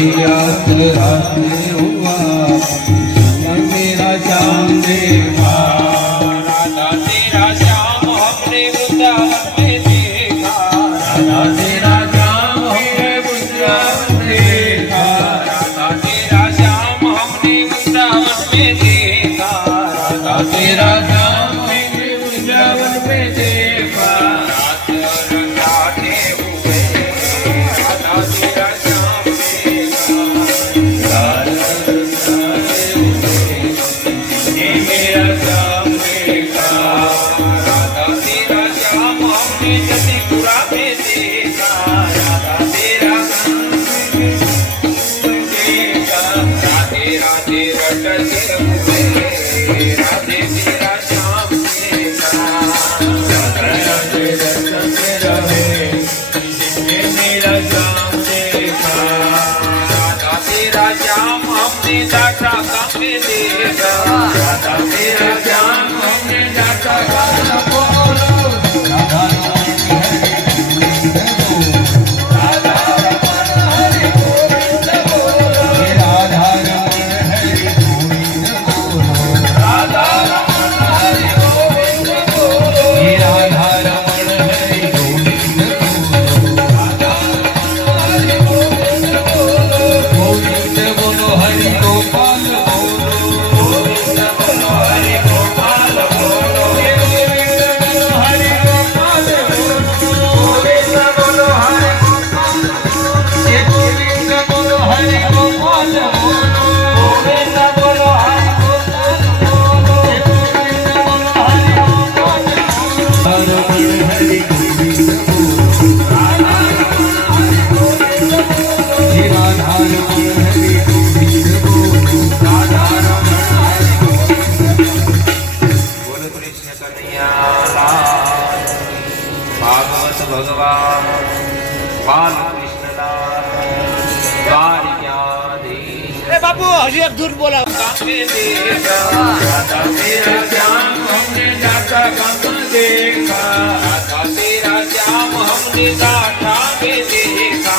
रात रात हुआ मेरा श्याम देखा राधा तेरा श्याम हमने वृंदावन में देखा राधा तेरा श्याम हमने वृंदावन में देखा राधा तेरा श्याम हमने वृंदावन में देखा राधा तेरा श्याम हमने वृंदावन में देखा रात रंगाते हुए राधा तेरा श्याम देखा ये मेरा श्याम देखा राधा तेरा श्याम हमने जतिपुरा में देखा राधा तेरा देखा राधे राधे रटते हुए राधे तेरा श्याम देखा राधे रटते रहे ये मेरा श्याम देखा राधा तेरा श्याम हमने दाता गाँव में देखा राधा तेरा श्याम हमने जाता गाना बोलो राधा राधा रमण हरि गोविंद बोलो राधा रमण हरि गोविंद बोलो राधा रमण हरि गोविंद बोलो राधा रमण हरि गोविंद बोलो राधा रमण हरि गोविंद बोलो गोविंद बोलो हरि गोपाल बोलो गोविंद बोलो हरि गोपाल बोलो गोविंद बोलो हरि गोपाल बोलो गोविंद बोलो हरि गोपाल गोविंद बोलो हरि गोपाल बोलो गोविंद बोलो हरि गोपाल बोलो गोविंद बोलो हरि गोपाल बोलो हरि गोविंद बोलो राधा रमण हरि गोविंद बोलो राधा रमण हरि गोविंद बोलो राधा रमण हरि बोल कृष्ण कन्हैया लाल भागवत भगवान बाल कृष्ण द्वारिकाधीश बापू हजी एक दूर बोला गाँव में देखा राधा तेरा श्याम हमने जाता गम देखा राधा तेरा श्याम हमने गाठा में देखा